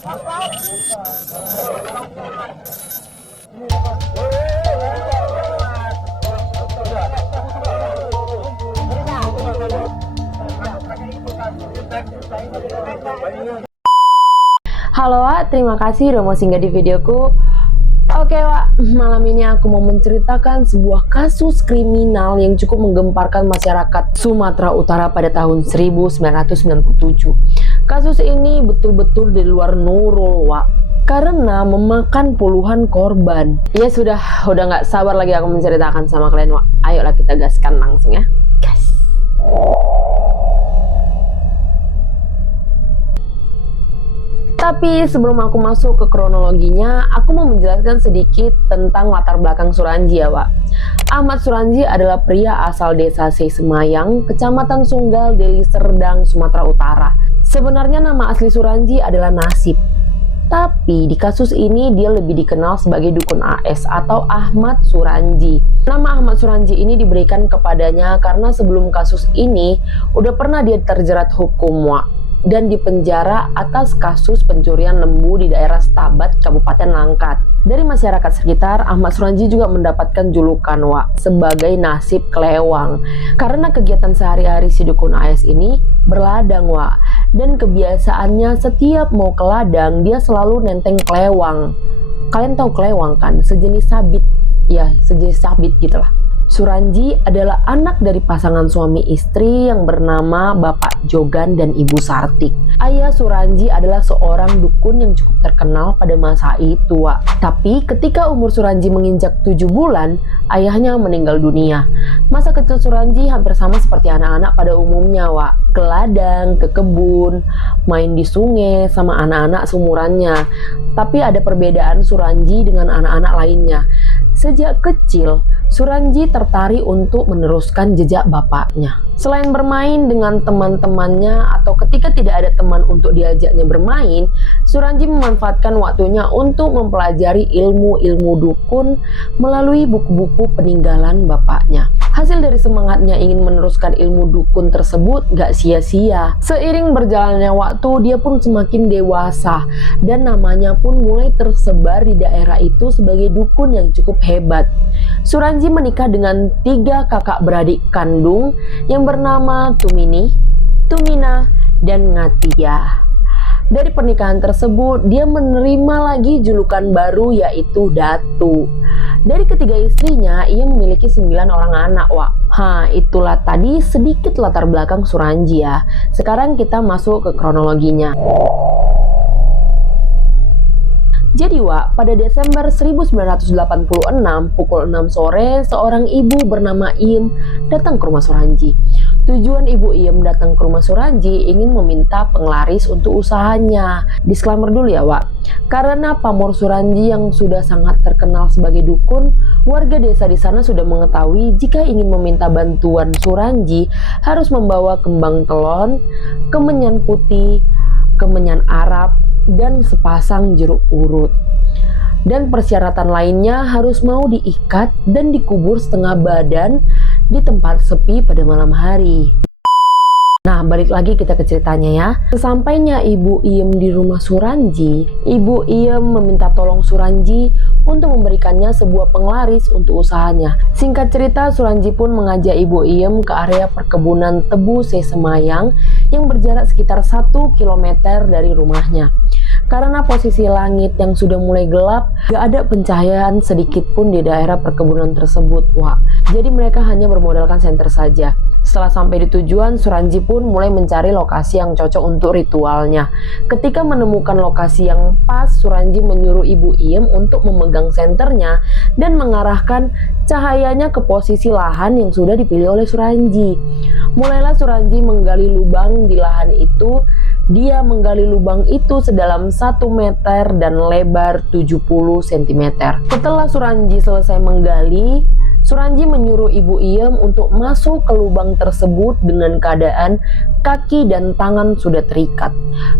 Halo Wak, terima kasih udah mau singgah di videoku. Oke Wak, malam ini aku mau menceritakan sebuah kasus kriminal yang cukup menggemparkan masyarakat Sumatera Utara pada tahun 1997. Kasus ini betul-betul di luar nurul Wak, karena memakan puluhan korban. Ya sudah nggak sabar lagi aku menceritakan sama kalian Wak. Ayolah kita gaskan langsung ya. Gas. Tapi sebelum aku masuk ke kronologinya, aku mau menjelaskan sedikit tentang latar belakang Suranji ya Wak. Ahmad Suranji adalah pria asal desa Semayang, kecamatan Sunggal, Deli Serdang, Sumatera Utara. Sebenarnya nama asli Suranji adalah Nasib. Tapi di kasus ini dia lebih dikenal sebagai Dukun AS atau Ahmad Suranji. Nama Ahmad Suranji ini diberikan kepadanya karena sebelum kasus ini udah pernah dia terjerat hukum Wak, dan dipenjara atas kasus pencurian lembu di daerah Stabat, Kabupaten Langkat. Dari masyarakat sekitar, Ahmad Suranji juga mendapatkan julukan Wak sebagai Nasib Kelewang karena kegiatan sehari-hari si Dukun AS ini berladang Wak, dan kebiasaannya setiap mau ke ladang dia selalu nenteng kelewang. Kalian tahu kelewang kan? Sejenis sabit, ya sejenis sabit gitulah. Suranji adalah anak dari pasangan suami istri yang bernama Bapak Jogan dan Ibu Sartik. Ayah Suranji adalah seorang dukun yang cukup terkenal pada masa itu Wak. Tapi ketika umur Suranji menginjak 7 bulan, ayahnya meninggal dunia. Masa kecil Suranji hampir sama seperti anak-anak pada umumnya Wak. Ke ladang, ke kebun, main di sungai sama anak-anak seumurannya. Tapi ada perbedaan Suranji dengan anak-anak lainnya. Sejak kecil, Suranji tertarik untuk meneruskan jejak bapaknya. Selain bermain dengan teman-temannya atau ketika tidak ada teman untuk diajaknya bermain, Suranji memanfaatkan waktunya untuk mempelajari ilmu-ilmu dukun melalui buku-buku peninggalan bapaknya. Hasil dari semangatnya ingin meneruskan ilmu dukun tersebut gak sia-sia. Seiring berjalannya waktu, dia pun semakin dewasa dan namanya pun mulai tersebar di daerah itu sebagai dukun yang cukup hebat. Suranji menikah dengan 3 kakak beradik kandung yang bernama Tumini, Tumina, dan Ngatia. Dari pernikahan tersebut, dia menerima lagi julukan baru yaitu Datu. Dari ketiga istrinya, ia memiliki 9 orang anak Wak. Itulah tadi sedikit latar belakang Suranji ya. Sekarang kita masuk ke kronologinya. Jadi Wak, pada Desember 1986 pukul 6 sore, seorang ibu bernama Iem datang ke rumah Suranji. Tujuan Ibu Iem datang ke rumah Suranji ingin meminta penglaris untuk usahanya. Disclaimer dulu ya Wak, karena pamor Suranji yang sudah sangat terkenal sebagai dukun, warga desa di sana sudah mengetahui jika ingin meminta bantuan Suranji harus membawa kembang telon, kemenyan putih, kemenyan Arab, dan sepasang jeruk purut. Dan persyaratan lainnya harus mau diikat dan dikubur setengah badan di tempat sepi pada malam hari. Nah, balik lagi kita ke ceritanya ya. Sesampainya Ibu Iem di rumah Suranji, Ibu Iem meminta tolong Suranji untuk memberikannya sebuah penglaris untuk usahanya. Singkat cerita, Suranji pun mengajak Ibu Iem ke area perkebunan tebu Semayang yang berjarak sekitar 1 km dari rumahnya. Karena posisi langit yang sudah mulai gelap, gak ada pencahayaan sedikit pun di daerah perkebunan tersebut Wak. Jadi mereka hanya bermodalkan senter saja. Setelah sampai di tujuan, Suranji pun mulai mencari lokasi yang cocok untuk ritualnya. Ketika menemukan lokasi yang pas, Suranji menyuruh Ibu Iem untuk memegang senternya dan mengarahkan cahayanya ke posisi lahan yang sudah dipilih oleh Suranji. Mulailah Suranji menggali lubang di lahan itu. Dia menggali lubang itu sedalam 1 meter dan lebar 70 cm. Setelah Suranji selesai menggali, Suranji menyuruh Ibu Iem untuk masuk ke lubang tersebut dengan keadaan kaki dan tangan sudah terikat.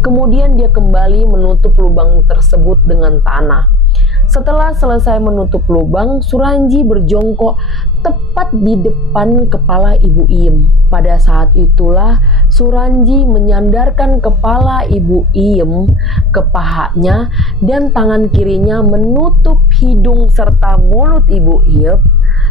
Kemudian dia kembali menutup lubang tersebut dengan tanah. Setelah selesai menutup lubang, Suranji berjongkok tepat di depan kepala Ibu Iem. Pada saat itulah Suranji menyandarkan kepala Ibu Iem ke pahanya dan tangan kirinya menutup hidung serta mulut Ibu Iem,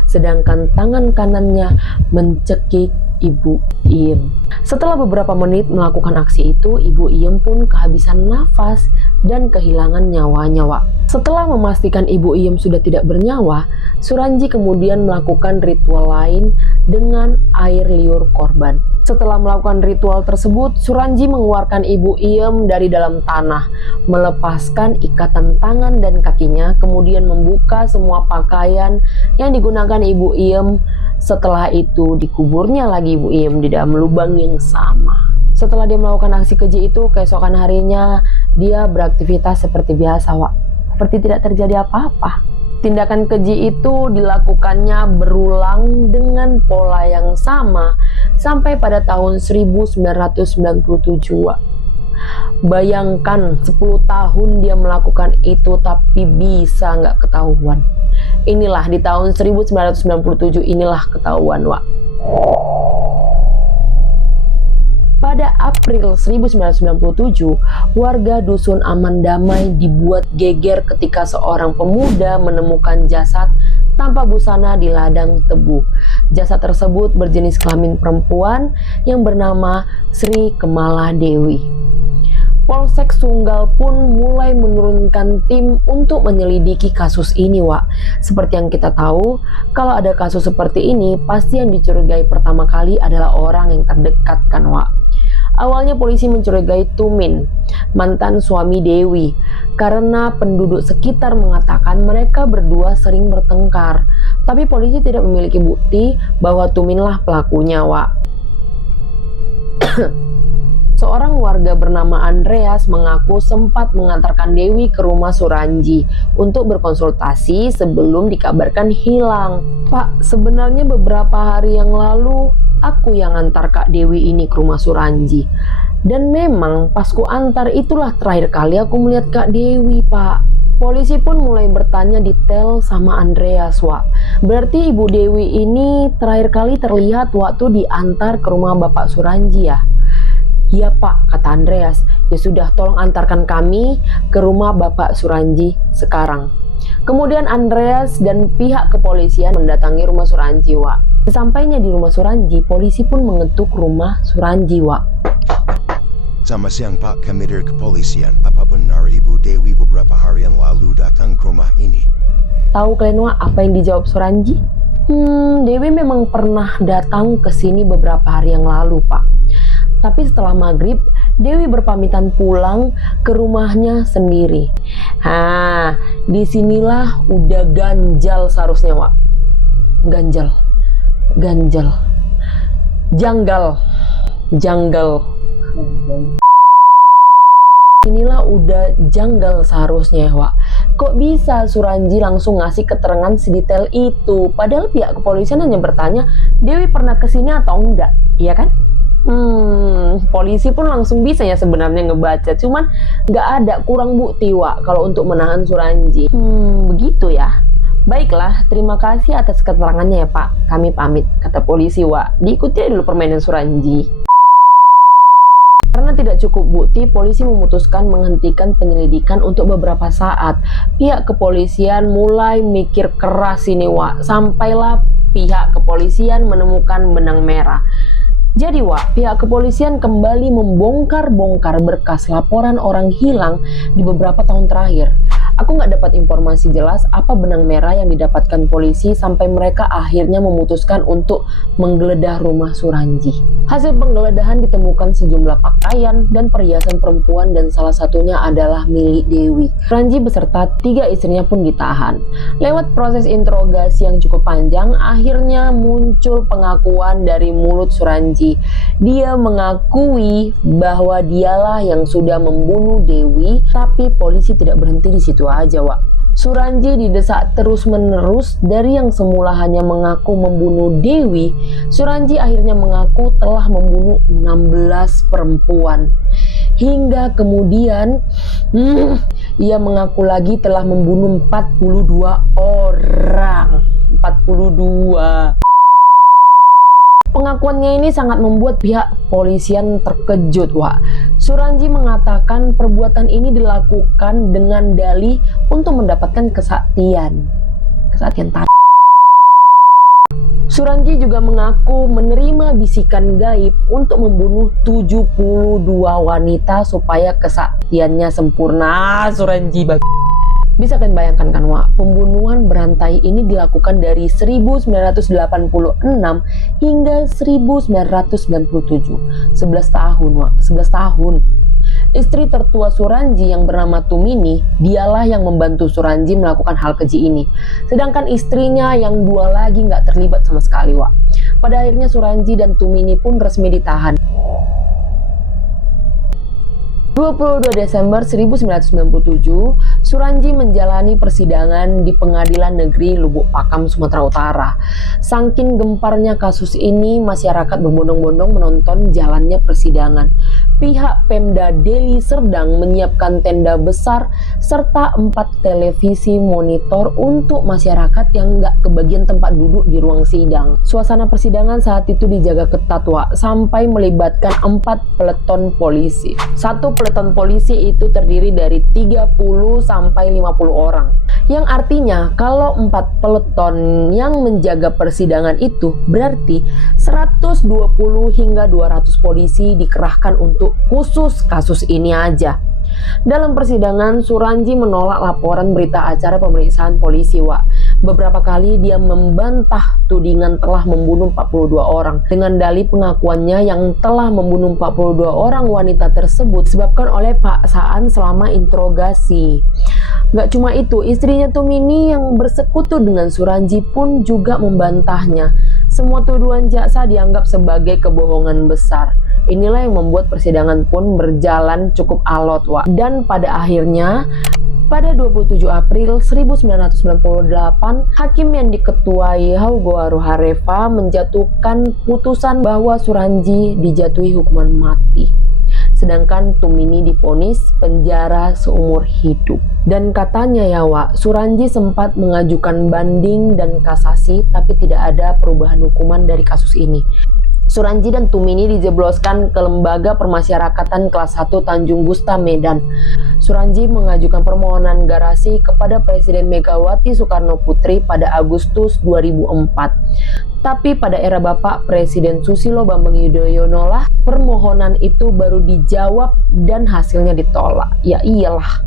sedangkan tangan kanannya mencekik Ibu Iem. Setelah beberapa menit melakukan aksi itu, Ibu Iem pun kehabisan nafas dan kehilangan nyawanya. Setelah memastikan Ibu Iem sudah tidak bernyawa, Suranji kemudian melakukan ritual lain dengan air liur korban. Setelah melakukan ritual tersebut, Suranji mengeluarkan Ibu Iem dari dalam tanah, melepaskan ikatan tangan dan kakinya, kemudian membuka semua pakaian yang digunakan Ibu Iem. Setelah itu dikuburnya lagi Ibu Iem di dalam lubang yang sama. Setelah dia melakukan aksi keji itu, keesokan harinya dia beraktivitas seperti biasa, seperti tidak terjadi apa-apa. Tindakan keji itu dilakukannya berulang dengan pola yang sama sampai pada tahun 1997. Bayangkan 10 tahun dia melakukan itu tapi bisa nggak ketahuan. Inilah di tahun 1997 inilah ketahuan, Pada April 1997, warga dusun Aman Damai dibuat geger ketika seorang pemuda menemukan jasad tanpa busana di ladang tebu. Jasad tersebut berjenis kelamin perempuan yang bernama Sri Kemala Dewi. Polsek Sunggal pun mulai menurunkan tim untuk menyelidiki kasus ini, Seperti yang kita tahu, kalau ada kasus seperti ini, pasti yang dicurigai pertama kali adalah orang yang terdekat kan, Awalnya polisi mencurigai Tumin, mantan suami Dewi, karena penduduk sekitar mengatakan mereka berdua sering bertengkar. Tapi polisi tidak memiliki bukti bahwa Tuminlah pelakunya, Seorang warga bernama Andreas mengaku sempat mengantarkan Dewi ke rumah Suranji untuk berkonsultasi sebelum dikabarkan hilang. Pak, sebenarnya beberapa hari yang lalu aku yang antar Kak Dewi ini ke rumah Suranji. Dan memang pas ku antar itulah terakhir kali aku melihat Kak Dewi, Pak. Polisi pun mulai bertanya detail sama Andreas, Berarti Ibu Dewi ini terakhir kali terlihat waktu diantar ke rumah Bapak Suranji, ya? Iya, Pak, kata Andreas. Ya sudah, tolong antarkan kami ke rumah Bapak Suranji sekarang. Kemudian Andreas dan pihak kepolisian mendatangi rumah Suranji, Sesampainya di rumah Suranji, polisi pun mengetuk rumah Suranji, Selamat siang, Pak. Kami dari kepolisian. Apa benar Ibu Dewi beberapa hari yang lalu datang ke rumah ini? Tahu kalian, apa yang dijawab Suranji? Dewi memang pernah datang ke sini beberapa hari yang lalu, Pak. Tapi setelah maghrib, Dewi berpamitan pulang ke rumahnya sendiri. Disinilah udah ganjal seharusnya, Ganjal. Janggal. Inilah udah janggal seharusnya, Kok bisa Suranji langsung ngasih keterangan sedetail itu? Padahal pihak kepolisian hanya bertanya, Dewi pernah kesini atau enggak, iya kan? Polisi pun langsung bisa ya sebenarnya ngebaca, cuman nggak ada, kurang bukti, kalau untuk menahan Suranji. Begitu ya. Baiklah, terima kasih atas keterangannya ya, Pak. Kami pamit, kata polisi, Diikuti dulu permainan Suranji. Karena tidak cukup bukti, polisi memutuskan menghentikan penyelidikan untuk beberapa saat. Pihak kepolisian mulai mikir keras ini, Sampailah pihak kepolisian menemukan benang merah. Jadi, pihak kepolisian kembali membongkar-bongkar berkas laporan orang hilang di beberapa tahun terakhir. Aku nggak dapat informasi jelas apa benang merah yang didapatkan polisi sampai mereka akhirnya memutuskan untuk menggeledah rumah Suranji. Hasil penggeledahan ditemukan sejumlah pakaian dan perhiasan perempuan dan salah satunya adalah milik Dewi. Suranji beserta 3 istrinya pun ditahan. Lewat proses interogasi yang cukup panjang, akhirnya muncul pengakuan dari mulut Suranji. Dia mengakui bahwa dialah yang sudah membunuh Dewi, tapi polisi tidak berhenti di situ aja, Suranji didesak terus-menerus. Dari yang semula hanya mengaku membunuh Dewi, Suranji akhirnya mengaku telah membunuh 16 perempuan. Hingga kemudian ia mengaku lagi telah membunuh 42 orang. 42. Pengakuannya ini sangat membuat pihak polisian terkejut, Wak. Suranji mengatakan perbuatan ini dilakukan dengan dalih untuk mendapatkan kesaktian. Suranji juga mengaku menerima bisikan gaib untuk membunuh 72 wanita supaya kesaktiannya sempurna. Suranji bisa kalian bayangkan kan, Wak, pembunuhan berantai ini dilakukan dari 1986 hingga 1997. 11 tahun, Wak, 11 tahun. Istri tertua Suranji yang bernama Tumini, dialah yang membantu Suranji melakukan hal keji ini. Sedangkan istrinya yang dua lagi nggak terlibat sama sekali, Wak. Pada akhirnya Suranji dan Tumini pun resmi ditahan. 22 Desember 1997, Suranji menjalani persidangan di Pengadilan Negeri Lubuk Pakam, Sumatera Utara. Saking gemparnya kasus ini, masyarakat berbondong-bondong menonton jalannya persidangan. Pihak Pemda Deli Serdang menyiapkan tenda besar serta 4 televisi monitor untuk masyarakat yang nggak kebagian tempat duduk di ruang sidang. Suasana persidangan saat itu dijaga ketat, Wak, sampai melibatkan 4 peleton polisi. Satu peleton polisi itu terdiri dari 30 sampai 50 orang. Yang artinya kalau 4 peleton yang menjaga persidangan itu berarti 120 hingga 200 polisi dikerahkan untuk khusus kasus ini aja. Dalam persidangan, Suranji menolak laporan berita acara pemeriksaan polisi, Wak. Beberapa kali dia membantah tudingan telah membunuh 42 orang dengan dalih pengakuannya yang telah membunuh 42 orang wanita tersebut disebabkan oleh paksaan selama interogasi. Gak cuma itu, istrinya Tumini yang bersekutu dengan Suranji pun juga membantahnya. Semua tuduhan jaksa dianggap sebagai kebohongan besar. Inilah yang membuat persidangan pun berjalan cukup alot, Wak. Dan pada akhirnya, pada 27 April 1998, hakim yang diketuai Haugo Aruhareva menjatuhkan putusan bahwa Suranji dijatuhi hukuman mati. Sedangkan Tumini divonis penjara seumur hidup. Dan katanya ya, Wak, Suranji sempat mengajukan banding dan kasasi, tapi tidak ada perubahan hukuman dari kasus ini. Suranji dan Tumini dijebloskan ke Lembaga Permasyarakatan Kelas 1 Tanjung Gusta, Medan. Suranji mengajukan permohonan garasi kepada Presiden Megawati Soekarno Putri pada Agustus 2004. Tapi pada era Bapak Presiden Susilo Bambang Yudhoyono lah permohonan itu baru dijawab dan hasilnya ditolak. Ya iyalah,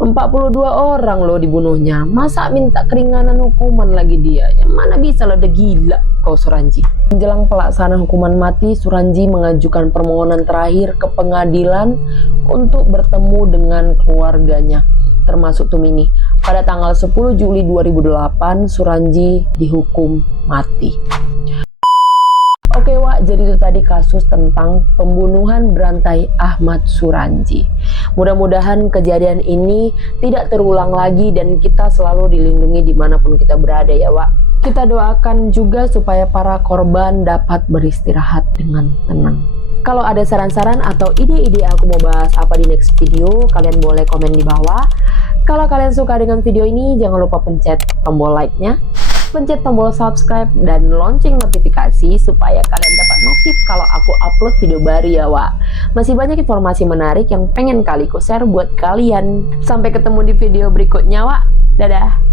42 orang loh dibunuhnya. Masa minta keringanan hukuman lagi dia? Yang mana bisa lo, udah gila kau Suranji. Menjelang pelaksanaan hukuman mati, Suranji mengajukan permohonan terakhir ke pengadilan untuk bertemu dengan keluarganya, termasuk Tumini. Pada tanggal 10 Juli 2008, Suranji dihukum mati. Oke, Wak, jadi itu tadi kasus tentang pembunuhan berantai Ahmad Suranji. Mudah-mudahan kejadian ini tidak terulang lagi dan kita selalu dilindungi dimanapun kita berada ya, Wak. Kita doakan juga supaya para korban dapat beristirahat dengan tenang. Kalau ada saran-saran atau ide-ide aku mau bahas apa di next video, kalian boleh komen di bawah. Kalau kalian suka dengan video ini, jangan lupa pencet tombol like-nya, pencet tombol subscribe, dan lonceng notifikasi supaya kalian dapat notif kalau aku upload video baru ya, Wak. Masih banyak informasi menarik yang pengen kali ku share buat kalian. Sampai ketemu di video berikutnya, Wak. Dadah!